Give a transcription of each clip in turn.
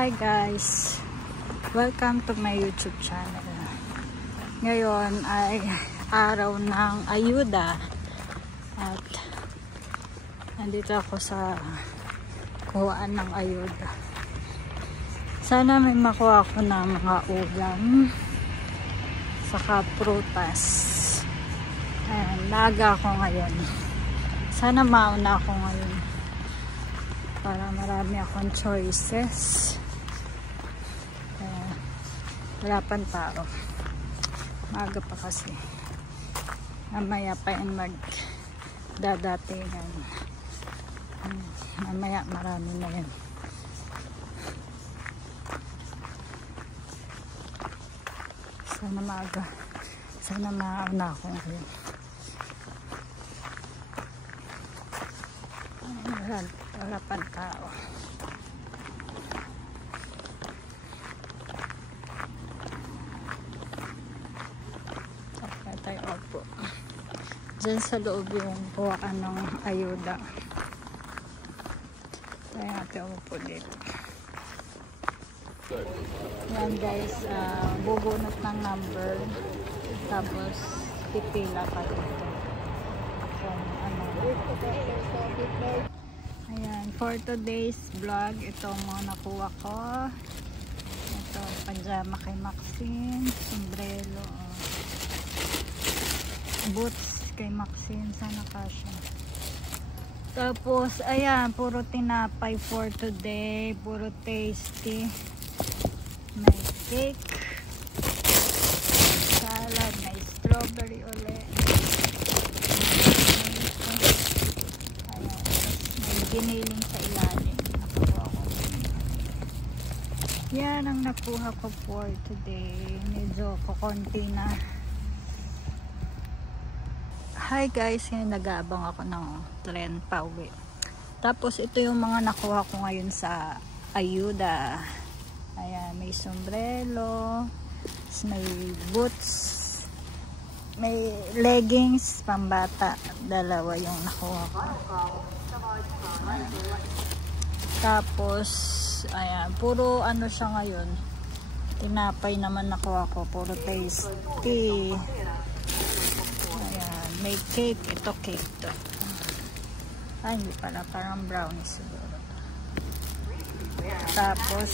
Hi guys! Welcome to my YouTube channel. Ngayon ay araw ng ayuda at nandito ako sa kuhaan ng ayuda. Sana may makuha ako ng mga ulam saka prutas. Ayan, naga ako ngayon. Sana mauna ako ngayon para marami akong choices. Wala pang tao. Maaga pa kasi. Mamaya pa yung magdadatingan. Mamaya marami na yun. Sana maaga. Sana mauna ako ngayon. Wala pang tao. Opo. Diyan sa loob yung kuhaan ng ayuda. Tayo natin upo dito. Yan guys, bubunot ng number. Tapos pipila ka dito. Ayan, for today's vlog, ito mga nakuha ko. Ito, pajama kay Maxine, sombrero, boots kay Maxine, sana kasya. Tapos ayan, puro tinapay for today, puro tasty. May cake, salad, may strawberry ulit, ayan, may giniling sa ilalim. Nakuha ko. Yan ang nakuha ko for today. Medyo kukunti na. Hi guys, ngayon nag-aabang ako ng tren pauwi. Tapos ito yung mga nakuha ko ngayon sa ayuda. Ayan, may sombrero, may boots, may leggings, pambata. Dalawa yung nakuha ko. Tapos, ayan, puro ano siya ngayon. Tinapay naman nakuha ko, puro tasty. May cake, ito cake to. Ay, hindi pala, parang brownies siguro. Tapos,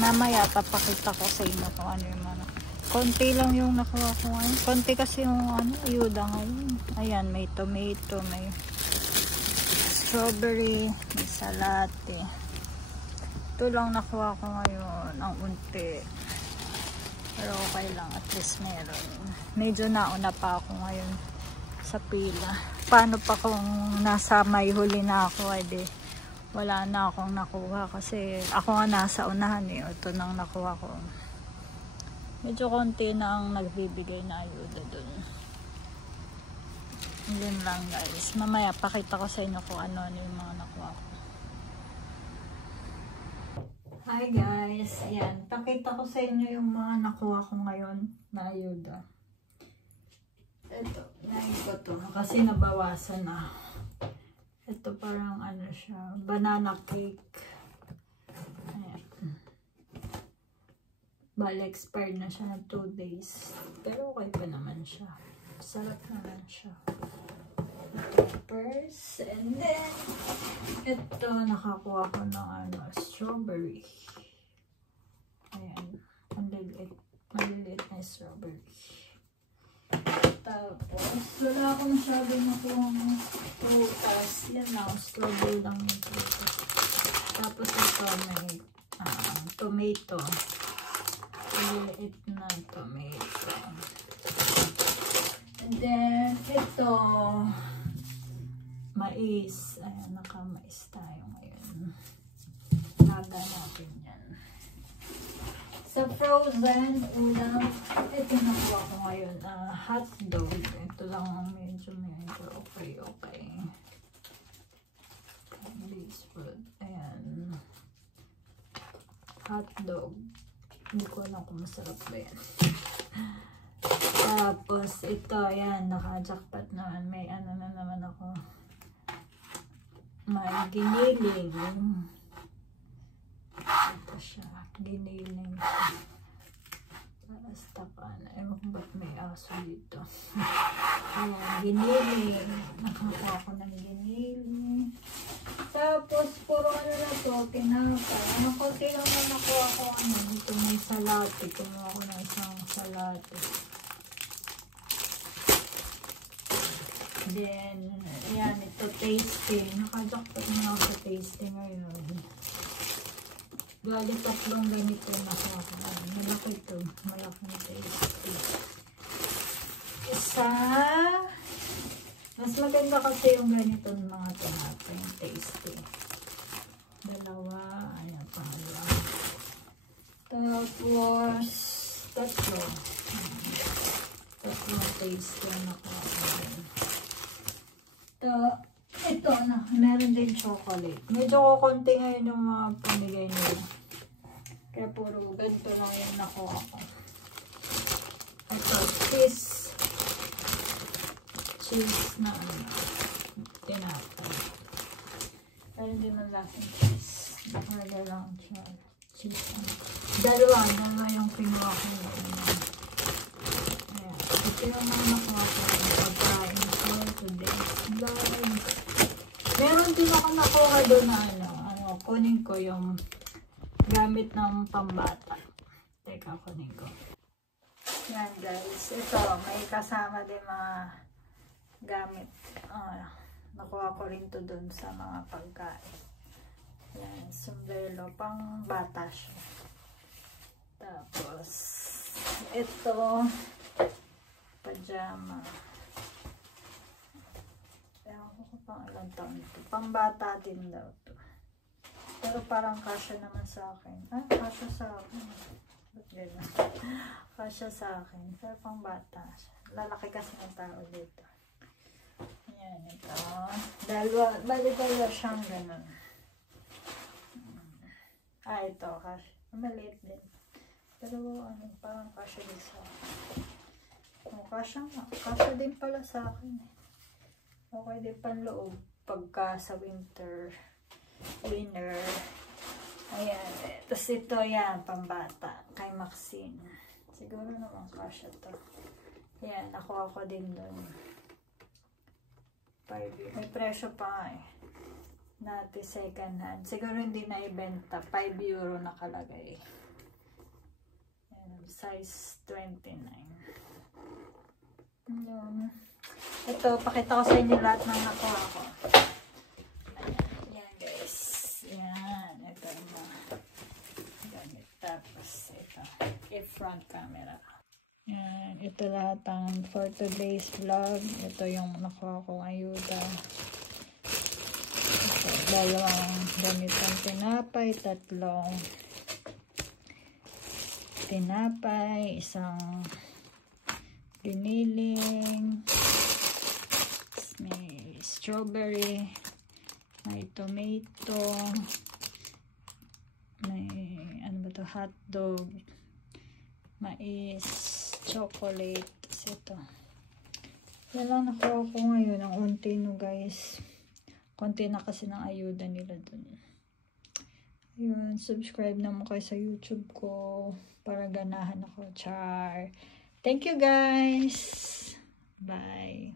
mamaya papakita ko sa inyo kung ano yung mga. Konti lang yung nakuha ko ngayon. Konti kasi yung ano, ayuda ngayon. Ayan, may tomato, may strawberry, may salate. Ito lang nakuha ko ngayon, ang unti. Pero okay lang, at least meron. Medyo nauna pa ako ngayon sa pila. Paano pa kung nasa may huli na ako, edi wala na akong nakuha kasi ako nga nasa unahan eh. Ito nang nakuha ko. Medyo konti na ang nagbibigay na ayuda dun. Yun lang guys. Mamaya pakita ko sa inyo kung ano yung mga nakuha ko. Hi guys. Ayan. Pakita ko sa inyo yung mga nakuha ko ngayon na ayuda. Ito, nahin ko to kasi nabawasan na. Ito parang ano siya, banana cake. Ayan. Bali, expired na siya na 2 days. Pero okay pa naman siya. Sarap naman siya. Ito first. And then, ito, nakakuha ko ng ano, strawberry. Ayan. Maliliit na strawberry. Tapos, wala akong masyado nakuhang prutas. Yan lang, strawberry lang yung prutas. Tapos ito may tomato. Maliit na tomato. And then, ito, mais. Ayan, naka-mais tayo ngayon. Naga natin yan. Sa frozen ulam, ito nakuha ko ngayon, hotdog. Ito lang ang medyo okay. Base food. Ayan. Hotdog. Hindi ko alam kung masarap ba yan. Tapos, ito, ayan, naka-jackpot naman. May ano na naman ako. May giniling. pa siya. Giniling siya. Basta pa na. Ewan ko ba't may aso dito. Ayan, giniling. Nakakuha ko ng giniling. Tapos, puro ano na to, tinapay. Ano konti lang na nakuha ko, ano, dito may salate. Kumuha ko ng isang salate. Then, yan, ito tasting. Nakajakot na ako sa tasting ngayon. Gali tatlong ganito na ako. Malaki ito. Malaking tasting. Isa. Mas maganda kasi yung ganito mga tinapay. Yung tasting. Dalawa. Ayan, pangalawa. Tapos, tatlo. Tatlong tasting na ako. Ito na, meron din chocolate. Medyo kukunti ngayon yung mga pamigay nila. Kaya puro ganito lang yung nakuha ko. Ito, cheese na ano, tinapay. Pero hindi man lasang cheese. Nakalagay lang siya. Cheese. Dalawa yung kinuha ko ngayon. Ayan. Ito yung mga nakuha ko pagkain for today's vlog. Meron din ako nakuha doon na ano, kunin ko yung gamit ng pambata. Teka, kunin ko. Yan guys, ito, may kasama din mga gamit. Nakuha ko rin to doon sa mga pagkain. Yan, sombrero, pang bata siya. Tapos, ito, pajama. Pang ilang taon ito. Pang bata din daw ito. Pero parang kasya naman sa akin. Kasya sa akin. Ba't gano'n? Kasya sa akin. Pero pang bata. Lalaki kasi ng tao dito. Ayan, ito. Dalawa siyang gano'n. Ito. Kasya. Maliit din. Pero ano, parang kasya din sa akin. Kasya nga. Kasya din pala sa akin. Okay din panloob pagka sa winter. Ayan. Tapos ito yan, pambata. Kay Maxine. Siguro naman kasya to. Ayan, nakuha ko din doon. 5 euro. May presyo pa nga eh. Nati second hand. Siguro hindi na ibenta. 5 euro nakalagay. Ayan, size 29. Ayan. Ito, pakita ko sa inyo lahat ng nakuha ko. Ayan, yan guys. Yan, ito yung mga gamit. Tapos, ito, front camera. Yan, ito lahat ang for today's vlog. Ito yung nakuha kong ayuda. Ito, dalawang ganitong tinapay, tatlong tinapay, isang giniling, may strawberry, may tomato, may ano ba to, hotdog, mais, chocolate. Ito yan lang nakuha ko ngayon. Ang unti no guys, konti na kasi ng ayuda nila dun. Ayun, subscribe naman kayo sa YouTube ko para ganahan ako. Char. Thank you guys. Bye.